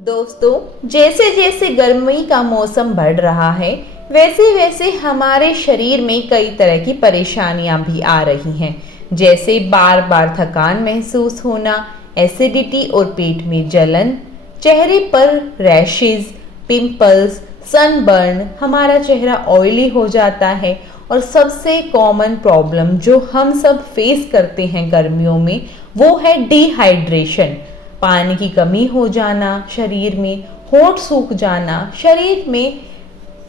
दोस्तों, जैसे जैसे गर्मी का मौसम बढ़ रहा है वैसे वैसे हमारे शरीर में कई तरह की परेशानियां भी आ रही हैं। जैसे बार बार थकान महसूस होना, एसिडिटी और पेट में जलन, चेहरे पर रैशेज, पिंपल्स, सनबर्न, हमारा चेहरा ऑयली हो जाता है। और सबसे कॉमन प्रॉब्लम जो हम सब फेस करते हैं गर्मियों में वो है डिहाइड्रेशन। पानी की कमी हो जाना, शरीर में होंठ सूख जाना, शरीर में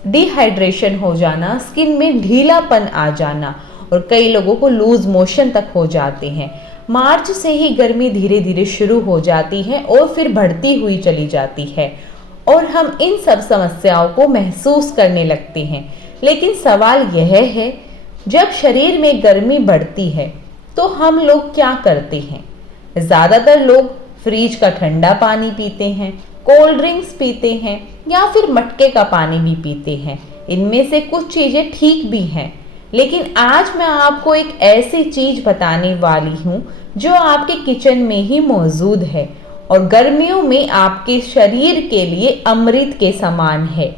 डिहाइड्रेशन हो जाना, स्किन में ढीलापन आ जाना और कई लोगों को लूज मोशन तक हो जाते हैं। मार्च से ही गर्मी धीरे धीरे शुरू हो जाती है और फिर बढ़ती हुई चली जाती है और हम इन सब समस्याओं को महसूस करने लगते हैं। लेकिन सवाल यह है, जब शरीर में गर्मी बढ़ती है तो हम लोग क्या करते हैं? ज़्यादातर लोग फ्रिज का ठंडा पानी पीते हैं, कोल्ड ड्रिंक्स पीते हैं या फिर मटके का पानी भी पीते हैं। इनमें से कुछ चीज़ें ठीक भी हैं, लेकिन आज मैं आपको एक ऐसी चीज़ बताने वाली हूँ जो आपके किचन में ही मौजूद है और गर्मियों में आपके शरीर के लिए अमृत के समान है।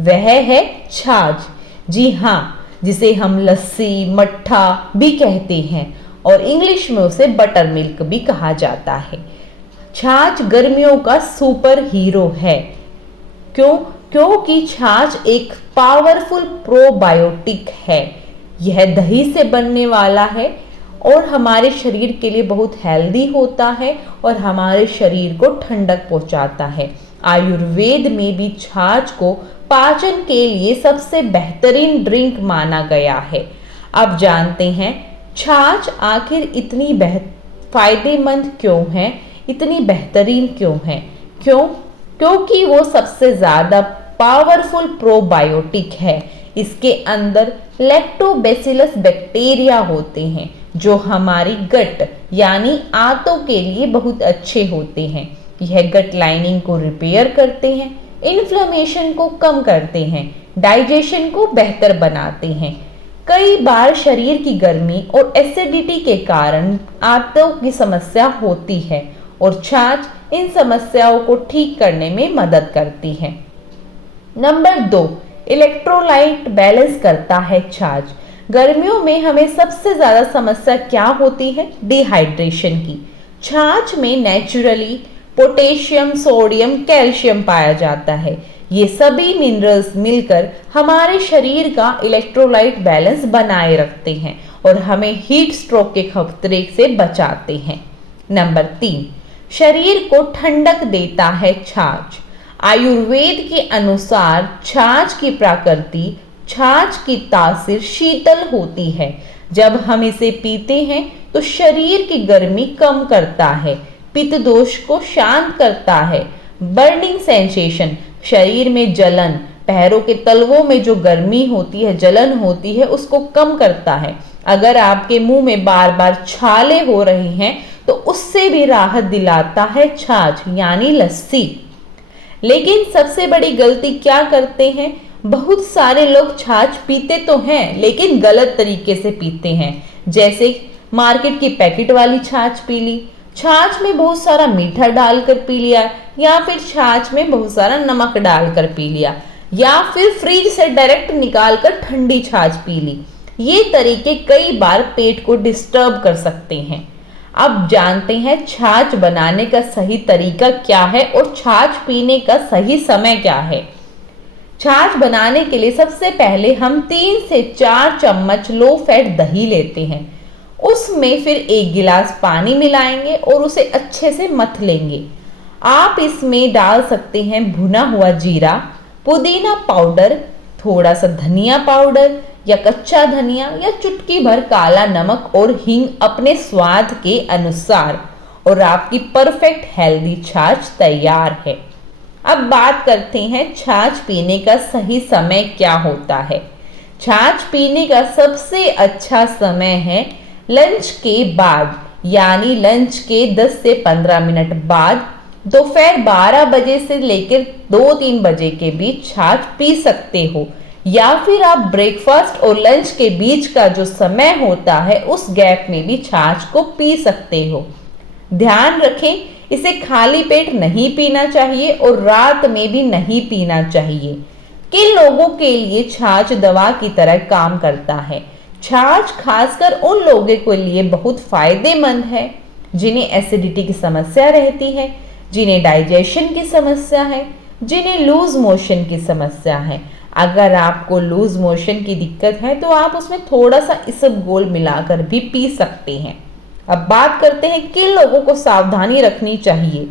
वह है छाछ। जी हाँ, जिसे हम लस्सी, मट्ठा भी कहते हैं और इंग्लिश में उसे बटर मिल्क भी कहा जाता है। छाछ गर्मियों का सुपर हीरो है। क्यों? क्योंकि छाछ एक पावरफुल प्रोबायोटिक है। यह दही से बनने वाला है और हमारे शरीर के लिए बहुत हेल्दी होता है और हमारे शरीर को ठंडक पहुंचाता है। आयुर्वेद में भी छाछ को पाचन के लिए सबसे बेहतरीन ड्रिंक माना गया है। अब जानते हैं छाछ आखिर इतनी फायदेमंद क्यों है, इतनी बेहतरीन क्यों है? क्योंकि वो सबसे ज़्यादा पावरफुल प्रोबायोटिक है। इसके अंदर लैक्टोबैसिलस बैक्टीरिया होते हैं जो हमारी गट यानी आंतों के लिए बहुत अच्छे होते हैं। यह गट लाइनिंग को रिपेयर करते हैं, इन्फ्लेमेशन को कम करते हैं, डाइजेशन को बेहतर बनाते हैं। कई बार शरीर की गर्मी और एसिडिटी के कारण आंतों की समस्या होती है और छाछ इन समस्याओं को ठीक करने में मदद करती है। नंबर 2, इलेक्ट्रोलाइट बैलेंस करता है छाछ। गर्मियों में हमें सबसे ज़्यादा समस्या क्या होती है? डिहाइड्रेशन की। छाछ में नेचुरली पोटेशियम, सोडियम, कैल्शियम पाया जाता है। ये सभी मिनरल्स मिलकर हमारे शरीर का इलेक्ट्रोलाइट बैलेंस बनाए रखते हैं और हमें हीट स्ट्रोक के खतरे से बचाते हैं। नंबर 3, शरीर को ठंडक देता है छाछ। आयुर्वेद के अनुसार छाछ की प्रकृति, छाछ की तासीर शीतल होती है। जब हम इसे पीते हैं तो शरीर की गर्मी कम करता है, पित्त दोष को शांत करता है, बर्निंग सेंसेशन, शरीर में जलन, पैरों के तलवों में जो गर्मी होती है, जलन होती है, उसको कम करता है। अगर आपके मुंह में बार बार छाले हो रहे हैं तो उससे भी राहत दिलाता है छाछ यानी लस्सी। लेकिन सबसे बड़ी गलती क्या करते हैं? बहुत सारे लोग छाछ पीते तो हैं लेकिन गलत तरीके से पीते हैं। जैसे मार्केट की पैकेट वाली छाछ पी ली, छाछ में बहुत सारा मीठा डालकर पी लिया, या फिर छाछ में बहुत सारा नमक डालकर पी लिया, या फिर फ्रिज से डायरेक्ट निकालकर ठंडी छाछ पी ली। ये तरीके कई बार पेट को डिस्टर्ब कर सकते हैं। अब जानते हैं छाछ बनाने का सही तरीका क्या है और छाछ पीने का सही समय क्या है। छाछ बनाने के लिए सबसे पहले हम 3 से 4 चम्मच लो फैट दही लेते हैं। उसमें फिर 1 गिलास पानी मिलाएंगे और उसे अच्छे से मथ लेंगे। आप इसमें डाल सकते हैं भुना हुआ जीरा, पुदीना पाउडर, थोड़ा सा धनिया पाउडर या कच्चा धनिया या चुटकी भर काला नमक और हींग अपने स्वाद के अनुसार और आपकी परफेक्ट हेल्दी छाछ तैयार है। अब बात करते हैं छाछ पीने का सही समय क्या होता है। छाछ पीने का सबसे अच्छा समय है लंच के बाद, यानी लंच के 10 से 15 मिनट बाद। दोपहर 12 बजे से लेकर 2-3 बजे के बीच छाछ पी सकते हो, या फिर आप ब्रेकफास्ट और लंच के बीच का जो समय होता है उस गैप में भी छाछ को पी सकते हो। ध्यान रखें, इसे खाली पेट नहीं पीना चाहिए और रात में भी नहीं पीना चाहिए। किन लोगों के लिए छाछ दवा की तरह काम करता है? छाछ खासकर उन लोगों के लिए बहुत फायदेमंद है जिन्हें एसिडिटी की समस्या रहती है, जिन्हें डाइजेशन की समस्या है, जिन्हें लूज मोशन की समस्या है। अगर आपको लूज मोशन की दिक्कत है तो आप उसमें थोड़ा सा इसबगोल मिलाकर भी पी सकते हैं। अब बात करते हैं किन लोगों को सावधानी रखनी चाहिए।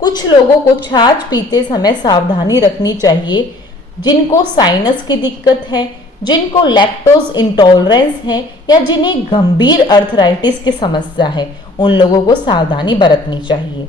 कुछ लोगों को छाछ पीते समय सावधानी रखनी चाहिए जिनको साइनस की दिक्कत है, जिनको लैक्टोज इंटॉलरेंस है या जिन्हें गंभीर अर्थराइटिस की समस्या है, उन लोगों को सावधानी बरतनी चाहिए।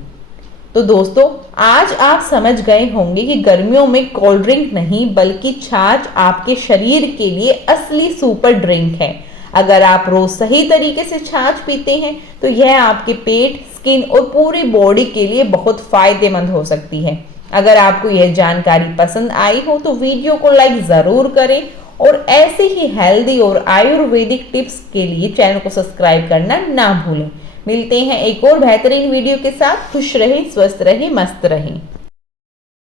तो दोस्तों, आज आप समझ गए होंगे कि गर्मियों में कोल्ड ड्रिंक नहीं बल्कि छाछ आपके शरीर के लिए असली सुपर ड्रिंक है। अगर आप रोज सही तरीके से छाछ पीते हैं तो यह आपके पेट, स्किन और पूरी बॉडी के लिए बहुत फायदेमंद हो सकती है। अगर आपको यह जानकारी पसंद आई हो तो वीडियो को लाइक ज़रूर करें और ऐसे ही हेल्दी और आयुर्वेदिक टिप्स के लिए चैनल को सब्सक्राइब करना ना भूलें। मिलते हैं एक और बेहतरीन वीडियो के साथ। खुश रहें, स्वस्थ रहें, मस्त रहें।